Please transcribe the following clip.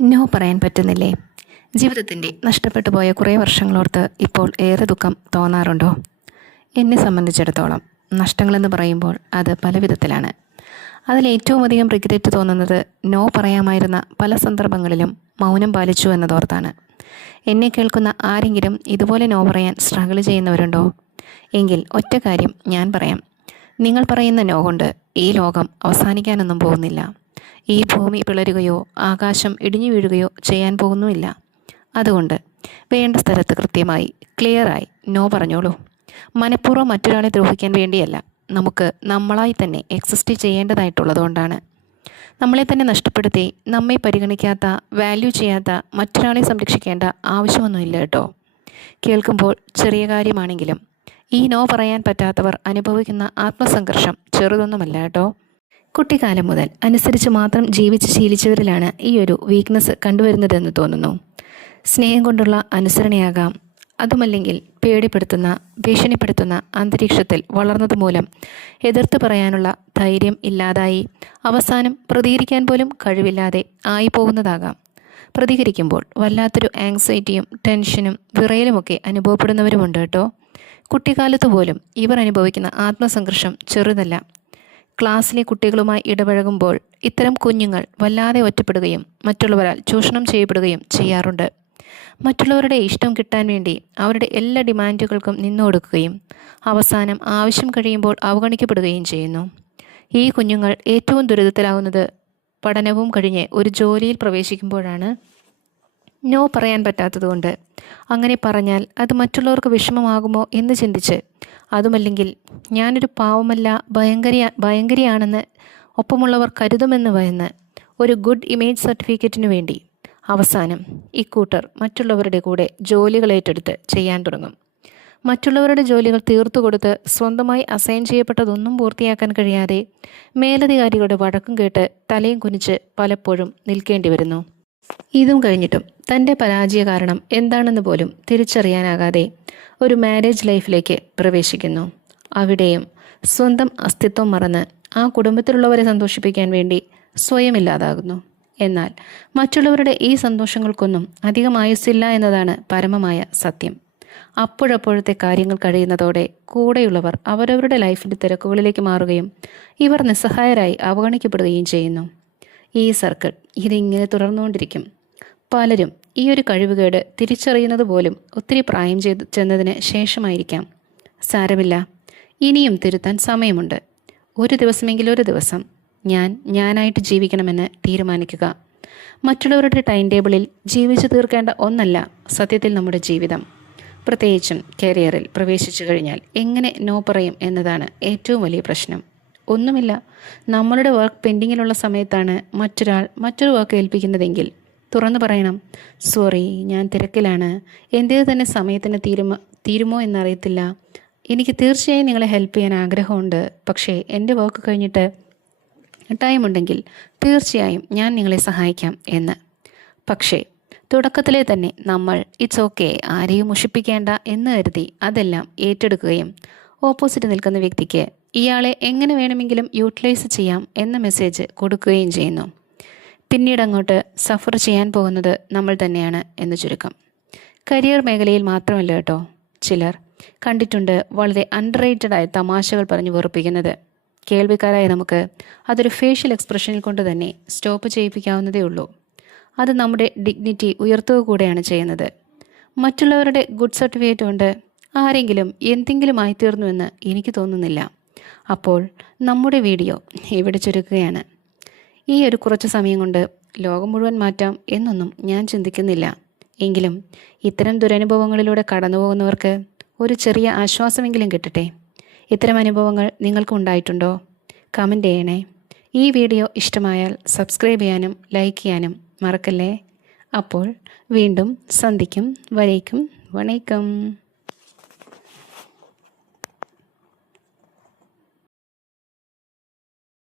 No പറയാൻ പറ്റുന്നില്ലേ? ജീവിതത്തിൻ്റെ നഷ്ടപ്പെട്ടു പോയ കുറേ വർഷങ്ങളോർത്ത് ഇപ്പോൾ ഏറെ ദുഃഖം തോന്നാറുണ്ടോ? എന്നെ സംബന്ധിച്ചിടത്തോളം നഷ്ടങ്ങളെന്ന് പറയുമ്പോൾ അത് പല വിധത്തിലാണ്. അതിലേറ്റവും അധികം റിഗ്രറ്റ് തോന്നുന്നത് നോ പറയാമായിരുന്ന പല സന്ദർഭങ്ങളിലും മൗനം പാലിച്ചു എന്നതോർത്താണ്. എന്നെ കേൾക്കുന്ന ആരെങ്കിലും ഇതുപോലെ നോ പറയാൻ സ്ട്രഗിൾ ചെയ്യുന്നവരുണ്ടോ? എങ്കിൽ ഒറ്റ കാര്യം ഞാൻ പറയാം. നിങ്ങൾ പറയുന്ന നോ കൊണ്ട് ഈ ലോകം അവസാനിക്കാനൊന്നും പോകുന്നില്ല. ഈ ഭൂമി പിളരുകയോ ആകാശം ഇടിഞ്ഞു വീഴുകയോ ചെയ്യാൻ പോകുന്നുമില്ല. അതുകൊണ്ട് വേണ്ട സ്ഥലത്ത് കൃത്യമായി ക്ലിയറായി നോ പറഞ്ഞോളൂ. മനഃപൂർവ്വം മറ്റൊരാളെ ദ്രോഹിക്കാൻ വേണ്ടിയല്ല, നമുക്ക് നമ്മളായി തന്നെ എക്സിസ്റ്റ് ചെയ്യേണ്ടതായിട്ടുള്ളതുകൊണ്ടാണ്. നമ്മളെ തന്നെ നഷ്ടപ്പെടുത്തി നമ്മെ പരിഗണിക്കാത്ത, വാല്യൂ ചെയ്യാത്ത മറ്റൊരാളെ സംരക്ഷിക്കേണ്ട ആവശ്യമൊന്നുമില്ല കേട്ടോ. കേൾക്കുമ്പോൾ ചെറിയ കാര്യമാണെങ്കിലും ഈ നോ പറയാൻ പറ്റാത്തവർ അനുഭവിക്കുന്ന ആത്മസംഘർഷം ചെറുതൊന്നുമല്ല കേട്ടോ. കുട്ടിക്കാലം മുതൽ അനുസരിച്ച് മാത്രം ജീവിച്ച് ശീലിച്ചവരിലാണ് ഈ ഒരു വീക്ക്നെസ് കണ്ടുവരുന്നതെന്ന് തോന്നുന്നു. സ്നേഹം കൊണ്ടുള്ള അനുസരണയാകാം, അതുമല്ലെങ്കിൽ പേടിപ്പെടുത്തുന്ന, ഭീഷണിപ്പെടുത്തുന്ന അന്തരീക്ഷത്തിൽ വളർന്നതുമൂലം എതിർത്ത് പറയാനുള്ള ധൈര്യം ഇല്ലാതായി അവസാനം പ്രതികരിക്കാൻ പോലും കഴിവില്ലാതെ ആയി പോകുന്നതാകാം. പ്രതികരിക്കുമ്പോൾ വല്ലാത്തൊരു ആങ്സൈറ്റിയും ടെൻഷനും വിറയലുമൊക്കെ അനുഭവപ്പെടുന്നവരുമുണ്ട് കേട്ടോ. കുട്ടിക്കാലത്ത് പോലും ഇവർ അനുഭവിക്കുന്ന ആത്മസംഘർഷം ചെറുതല്ല. ക്ലാസ്സിലെ കുട്ടികളുമായി ഇടപഴകുമ്പോൾ ഇത്തരം കുഞ്ഞുങ്ങൾ വല്ലാതെ ഒറ്റപ്പെടുകയും മറ്റുള്ളവരാൽ ചൂഷണം ചെയ്യപ്പെടുകയും ചെയ്യാറുണ്ട്. മറ്റുള്ളവരുടെ ഇഷ്ടം കിട്ടാൻ വേണ്ടി അവരുടെ എല്ലാ ഡിമാൻഡുകൾക്കും നിന്നുകൊടുക്കുകയും അവസാനം ആവശ്യം കഴിയുമ്പോൾ അവഗണിക്കപ്പെടുകയും ചെയ്യുന്നു. ഈ കുഞ്ഞുങ്ങൾ ഏറ്റവും ദുരിതത്തിലാവുന്നത് പഠനവും കഴിഞ്ഞ് ഒരു ജോലിയിൽ പ്രവേശിക്കുമ്പോഴാണ്. നോ പറയാൻ പറ്റാത്തതുകൊണ്ട് അങ്ങനെ പറഞ്ഞാൽ അത് മറ്റുള്ളവർക്ക് വിഷമമാകുമോ എന്ന് ചിന്തിച്ച്, അതുമല്ലെങ്കിൽ ഞാനൊരു പാവമല്ല, ഭയങ്കരിയാണെന്ന് ഒപ്പമുള്ളവർ കരുതുമെന്ന് ഭയന്ന് ഒരു ഗുഡ് ഇമേജ് സർട്ടിഫിക്കറ്റിനു വേണ്ടി അവസാനം ഇക്കൂട്ടർ മറ്റുള്ളവരുടെ കൂടെ ജോലികൾ ഏറ്റെടുത്ത് ചെയ്യാൻ തുടങ്ങും. മറ്റുള്ളവരുടെ ജോലികൾ തീർത്തു കൊടുത്ത് സ്വന്തമായി അസൈൻ ചെയ്യപ്പെട്ടതൊന്നും പൂർത്തിയാക്കാൻ കഴിയാതെ മേലധികാരികളുടെ വഴക്കും കേട്ട് തലയും കുനിച്ച് പലപ്പോഴും നിൽക്കേണ്ടി വരുന്നു. ഇതും കഴിഞ്ഞിട്ടും തൻ്റെ പരാജയ കാരണം എന്താണെന്ന് പോലും തിരിച്ചറിയാനാകാതെ ഒരു മാരേജ് ലൈഫിലേക്ക് പ്രവേശിക്കുന്നു. അവിടെയും സ്വന്തം അസ്തിത്വം മറന്ന് ആ കുടുംബത്തിലുള്ളവരെ സന്തോഷിപ്പിക്കാൻ വേണ്ടി സ്വയം ഇല്ലാതാകുന്നു. എന്നാൽ മറ്റുള്ളവരുടെ ഈ സന്തോഷങ്ങൾക്കൊന്നും അധികം ആയുസ്സില്ല എന്നതാണ് പരമമായ സത്യം. അപ്പോഴപ്പോഴത്തെ കാര്യങ്ങൾ കഴിയുന്നതോടെ കൂടെയുള്ളവർ അവരവരുടെ ലൈഫിൻ്റെ തിരക്കുകളിലേക്ക് മാറുകയും ഇവർ നിസ്സഹായരായി അവഗണിക്കപ്പെടുകയും ചെയ്യുന്നു. ഈ സർക്കിൾ ഇതിങ്ങനെ തുടർന്നുകൊണ്ടിരിക്കും. പലരും ഈ ഒരു കഴിവുകേട് തിരിച്ചറിയുന്നത് പോലും ഒത്തിരി പ്രായം ചെന്നതിന് ശേഷമായിരിക്കാം. സാരമില്ല, ഇനിയും തിരുത്താൻ സമയമുണ്ട്. ഒരു ദിവസം ഞാനായിട്ട് ജീവിക്കണമെന്ന് തീരുമാനിക്കുക. മറ്റുള്ളവരുടെ ടൈം ടേബിളിൽ ജീവിച്ചു തീർക്കേണ്ട ഒന്നല്ല സത്യത്തിൽ നമ്മുടെ ജീവിതം. പ്രത്യേകിച്ചും കരിയറിൽ പ്രവേശിച്ചു കഴിഞ്ഞാൽ എങ്ങനെ നോ പറയും എന്നതാണ് ഏറ്റവും വലിയ പ്രശ്നം. ഒന്നുമില്ല, നമ്മളുടെ വർക്ക് പെൻഡിങ്ങിലുള്ള സമയത്താണ് മറ്റൊരു വർക്ക് ഏൽപ്പിക്കുന്നതെങ്കിൽ തുറന്നു പറയണം, സോറി, ഞാൻ തിരക്കിലാണ്, എൻ്റേത് തന്നെ സമയത്തിന് തീരുമോ എന്നറിയത്തില്ല, എനിക്ക് തീർച്ചയായും നിങ്ങളെ ഹെൽപ്പ് ചെയ്യാൻ ആഗ്രഹമുണ്ട്, പക്ഷേ എൻ്റെ വർക്ക് കഴിഞ്ഞിട്ട് ടൈമുണ്ടെങ്കിൽ തീർച്ചയായും ഞാൻ നിങ്ങളെ സഹായിക്കാം എന്ന്. പക്ഷേ തുടക്കത്തിലെ തന്നെ നമ്മൾ ഇറ്റ്സ് ഓക്കെ, ആരെയും മുഷിപ്പിക്കേണ്ട എന്ന് കരുതി അതെല്ലാം ഏറ്റെടുക്കുകയും ഓപ്പോസിറ്റ് നിൽക്കുന്ന വ്യക്തിക്ക് ഇയാളെ എങ്ങനെ വേണമെങ്കിലും യൂട്ടിലൈസ് ചെയ്യാം എന്ന മെസ്സേജ് കൊടുക്കുകയും ചെയ്യുന്നു. പിന്നീട് അങ്ങോട്ട് സഫർ ചെയ്യാൻ പോകുന്നത് നമ്മൾ തന്നെയാണ് എന്ന് ചുരുക്കം. കരിയർ മേഖലയിൽ മാത്രമല്ല കേട്ടോ, ചിലർ കണ്ടിട്ടുണ്ട് വളരെ അണ്ടർറേറ്റഡായ തമാശകൾ പറഞ്ഞ് വെറുപ്പിക്കുന്നത്. കേൾവിക്കാരായ നമുക്ക് അതൊരു ഫേഷ്യൽ എക്സ്പ്രഷനിൽ കൊണ്ട് തന്നെ സ്റ്റോപ്പ് ചെയ്യിപ്പിക്കാവുന്നതേ ഉള്ളൂ. അത് നമ്മുടെ ഡിഗ്നിറ്റി ഉയർത്തുക കൂടെയാണ് ചെയ്യുന്നത്. മറ്റുള്ളവരുടെ ഗുഡ് സർട്ടിഫിക്കറ്റ് കൊണ്ട് ആരെങ്കിലും എന്തെങ്കിലും ആയിത്തീർന്നു എന്ന് എനിക്ക് തോന്നുന്നില്ല. അപ്പോൾ നമ്മുടെ വീഡിയോ ഇവിടെ ചുരുക്കുകയാണ്. ഈ ഒരു കുറച്ച് സമയം കൊണ്ട് ലോകം മുഴുവൻ മാറ്റാം എന്നൊന്നും ഞാൻ ചിന്തിക്കുന്നില്ല. എങ്കിലും ഇത്തരം ദുരനുഭവങ്ങളിലൂടെ കടന്നു പോകുന്നവർക്ക് ഒരു ചെറിയ ആശ്വാസമെങ്കിലും കിട്ടട്ടെ. ഇത്തരം അനുഭവങ്ങൾ നിങ്ങൾക്ക് ഉണ്ടായിട്ടുണ്ടോ? കമൻറ്റ് ചെയ്യണേ. ഈ വീഡിയോ ഇഷ്ടമായാൽ സബ്സ്ക്രൈബ് ചെയ്യാനും ലൈക്ക് ചെയ്യാനും മറക്കല്ലേ. അപ്പോൾ വീണ്ടും സന്ധിക്കും വരേക്കും വണക്കം.